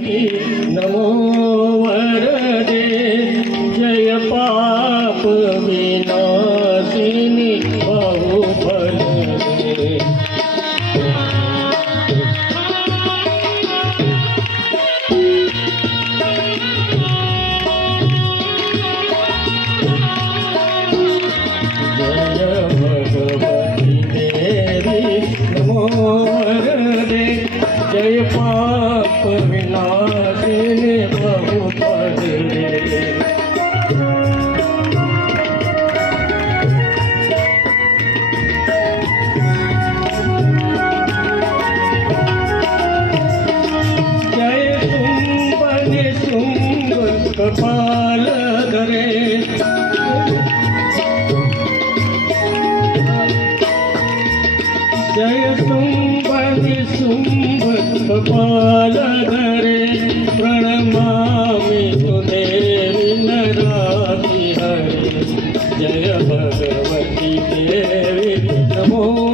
नमो वरदे जय पाप विनाशिनी बहुफल दे। जय भगवती देवी नमो वरदे जय पाप विनाशिनी बहुफल दे। जय शुंभ निशुंभ कपाल धरे जय शुंभ निशुंभ कपाल धरे प्रणमामि सुदेवी नराति हरे। जय भगवती देवी नमो